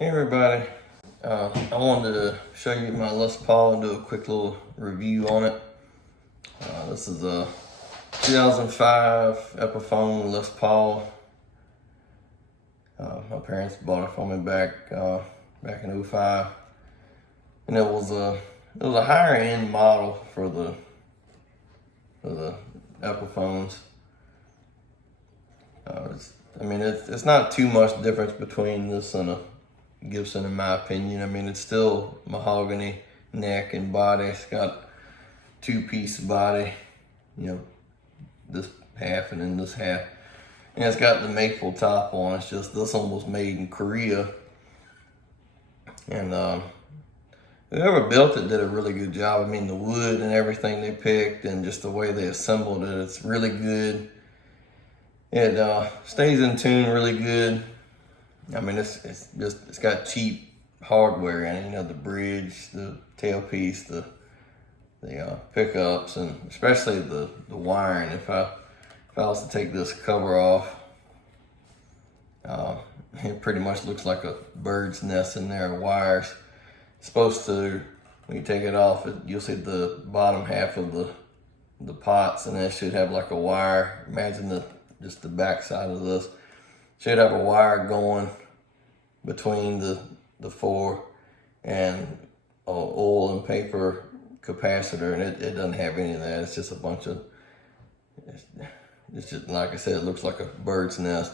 Hey everybody, I wanted to show you my Les Paul and do a quick little review on it. This is a 2005 Epiphone Les Paul. My parents bought it for me back in '05, and it was a higher end model for the Epiphones. It's not too much difference between this and a Gibson, in my opinion. I mean, it's still mahogany neck and body. It's got two-piece body, this half and then this half. And it's got the maple top on. It's just this one was made in Korea. And whoever built it did a really good job. I mean, the wood and everything they picked and just the way they assembled it, it's really good. It stays in tune really good. I mean, it's got cheap hardware in it, the bridge, the tailpiece, the pickups, and especially the wiring. If I was to take this cover off, it pretty much looks like a bird's nest in there of wires. It's supposed to, when you take it off, you'll see the bottom half of the pots, and it should have like a wire. Imagine just the back side of this. Should have a wire going between the four and oil and paper capacitor, and it doesn't have any of that. It's just a bunch of, it's just, like I said, it looks like a bird's nest.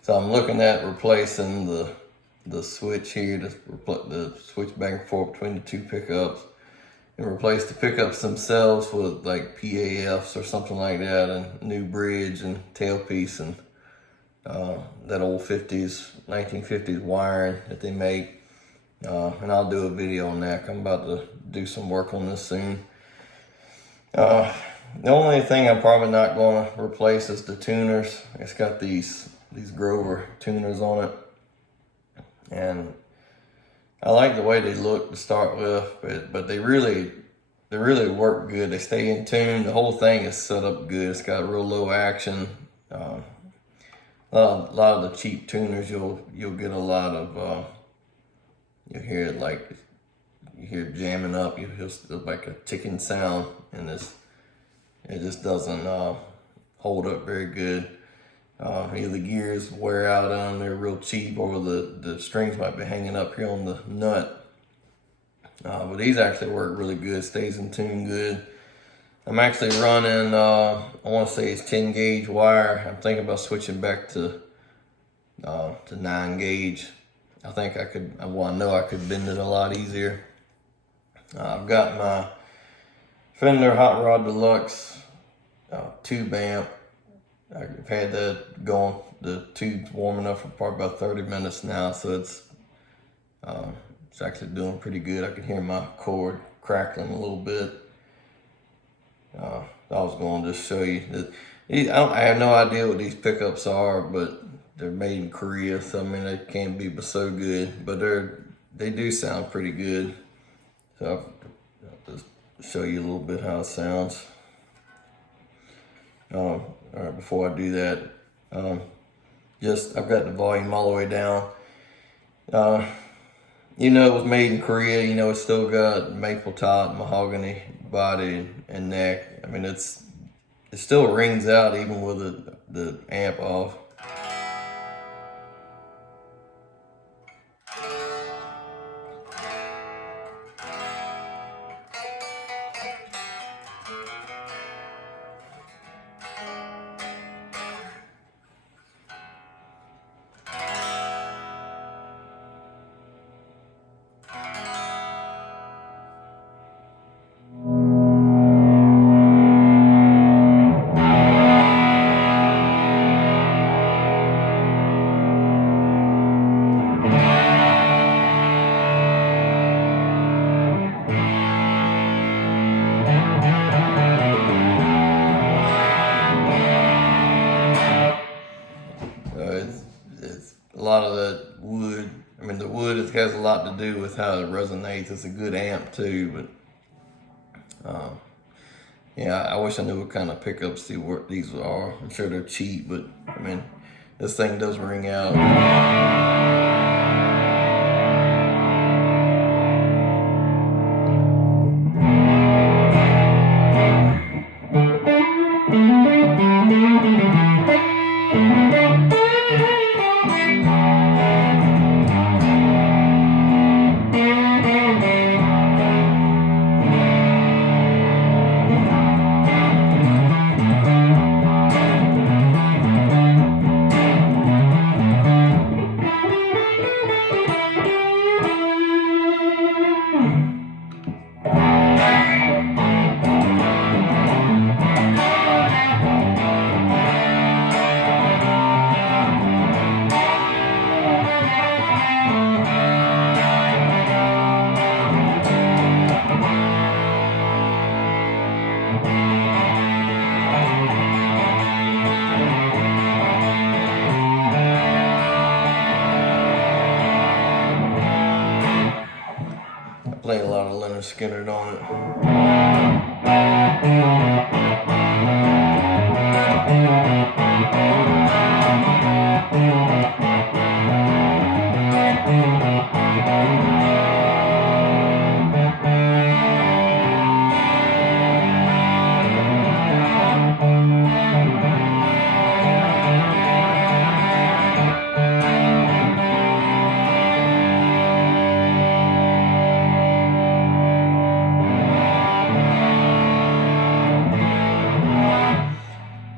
So I'm looking at replacing the switch here, the switch back and forth between the two pickups, and replace the pickups themselves with like PAFs or something like that, and new bridge and tailpiece and that old 1950s wiring that they make. And I'll do a video on that. I'm about to do some work on this soon. The only thing I'm probably not going to replace is the tuners. It's got these Grover tuners on it, and I like the way they look to start with, but they really work good. They stay in tune. The whole thing is set up good. It's got real low action. A lot of the cheap tuners, you'll get a lot of you hear it like you hear it jamming up. You hear like a ticking sound, and it just doesn't hold up very good. Either the gears wear out on them, they're real cheap, or the strings might be hanging up here on the nut. But these actually work really good, stays in tune good. I'm actually running, I want to say it's 10 gauge wire. I'm thinking about switching back to 9 gauge. I think I could, I know I could bend it a lot easier. I've got my Fender Hot Rod Deluxe tube amp. I've had that going. The tube's warming up for probably about 30 minutes now, so it's actually doing pretty good. I can hear my cord crackling a little bit. I was going to just show you that I have no idea what these pickups are, but they're made in Korea, so I mean they can't be so good, but they do sound pretty good. So I'll just show you a little bit how it sounds. All right, before I do that, I've got the volume all the way down. It was made in Korea. It's still got maple top, mahogany body and neck. I mean, it still rings out even with the amp off. It's a lot of that wood. I mean, the wood has a lot to do with how it resonates. It's a good amp too, but I wish I knew what kind of pickups these are. I'm sure they're cheap, but I mean, this thing does ring out. play a lot of Leonard Skinner on it.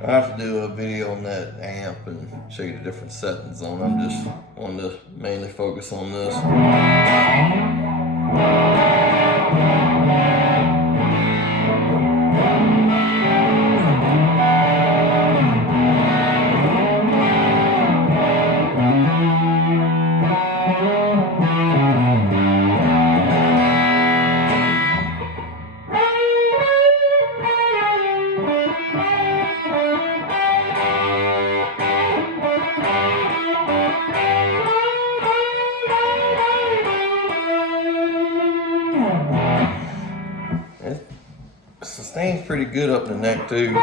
I have to do a video on that amp and show you the different settings on it. I'm just wanting to mainly focus on this. It sustains pretty good up the neck too.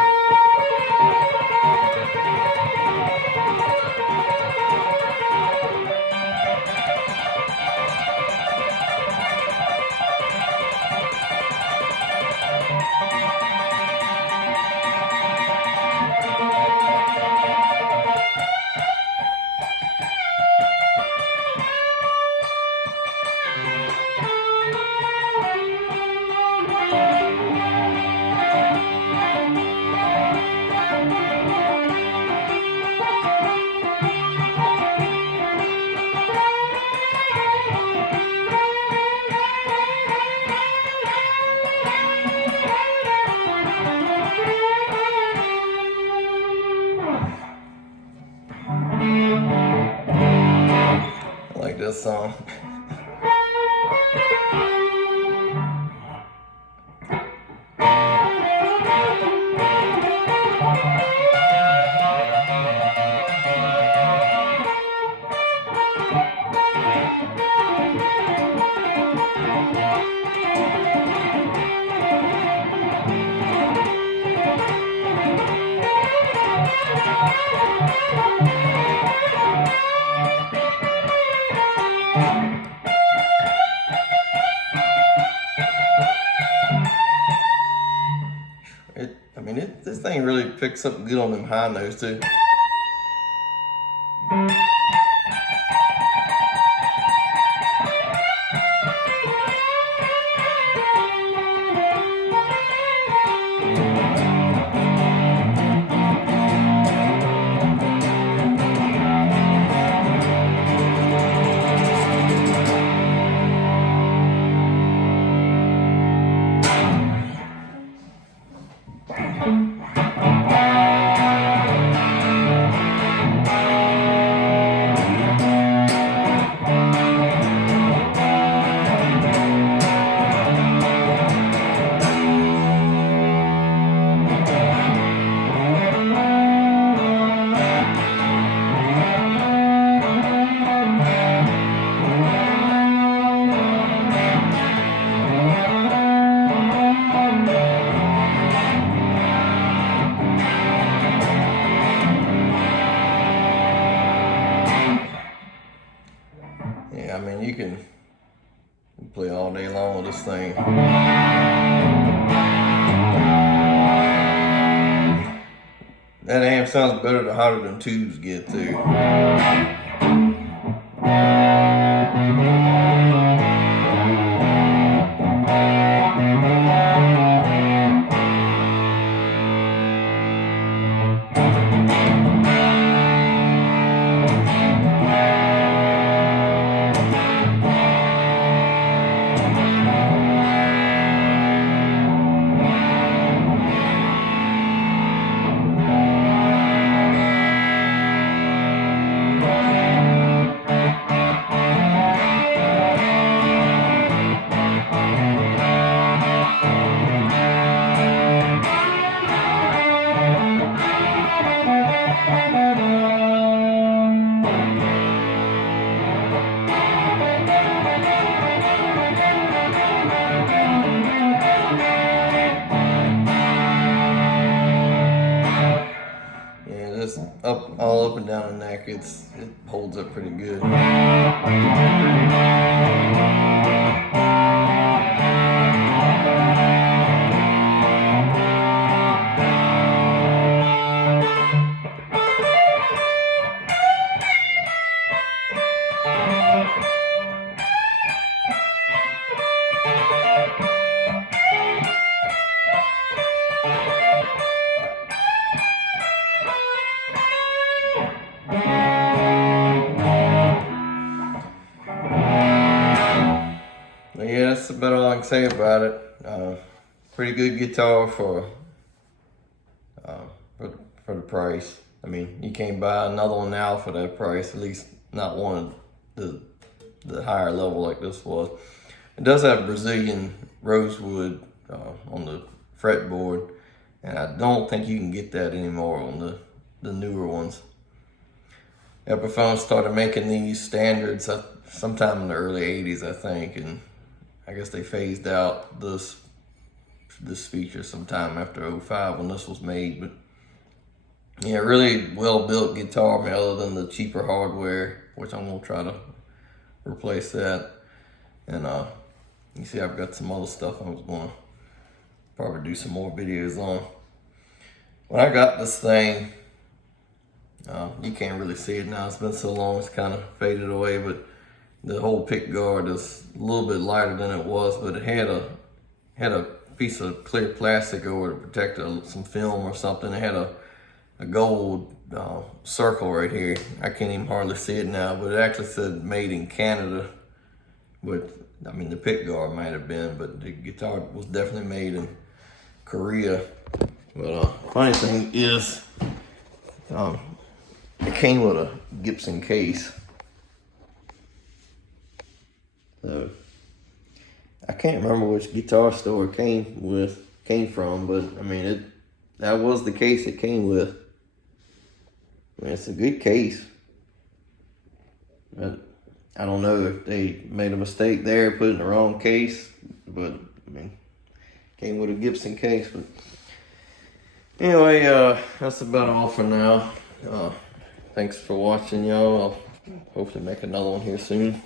I like this song. This thing really picks up good on them high notes too. Yeah, I mean, you can play all day long with this thing. That amp sounds better the hotter than tubes get too. all up and down the neck, it holds up pretty good. Yeah, that's about all I can say about it. Pretty good guitar for the price. I mean, you can't buy another one now for that price. At least not one of the higher level like this was. It does have Brazilian rosewood on the fretboard, and I don't think you can get that anymore on the newer ones. Epiphone started making these standards sometime in the early 80s, I think, and I guess they phased out this feature sometime after 05 when this was made. But yeah, really well built guitar, man, other than the cheaper hardware, which I'm gonna try to replace that. And you see I've got some other stuff I was gonna probably do some more videos on. When I got this thing, you can't really see it now, it's been so long it's kind of faded away, but the whole pick guard is a little bit lighter than it was, but it had a piece of clear plastic over to protect some film or something. It had a gold circle right here. I can't even hardly see it now, but it actually said made in Canada. But I mean, the pick guard might have been, but the guitar was definitely made in Korea. But funny thing is, it came with a Gibson case. So I can't remember which guitar store it came from, but I mean that was the case it came with. I mean, it's a good case. But I don't know if they made a mistake there, put it in the wrong case, but I mean, came with a Gibson case. But anyway, that's about all for now. Thanks for watching, y'all. I'll hopefully make another one here soon.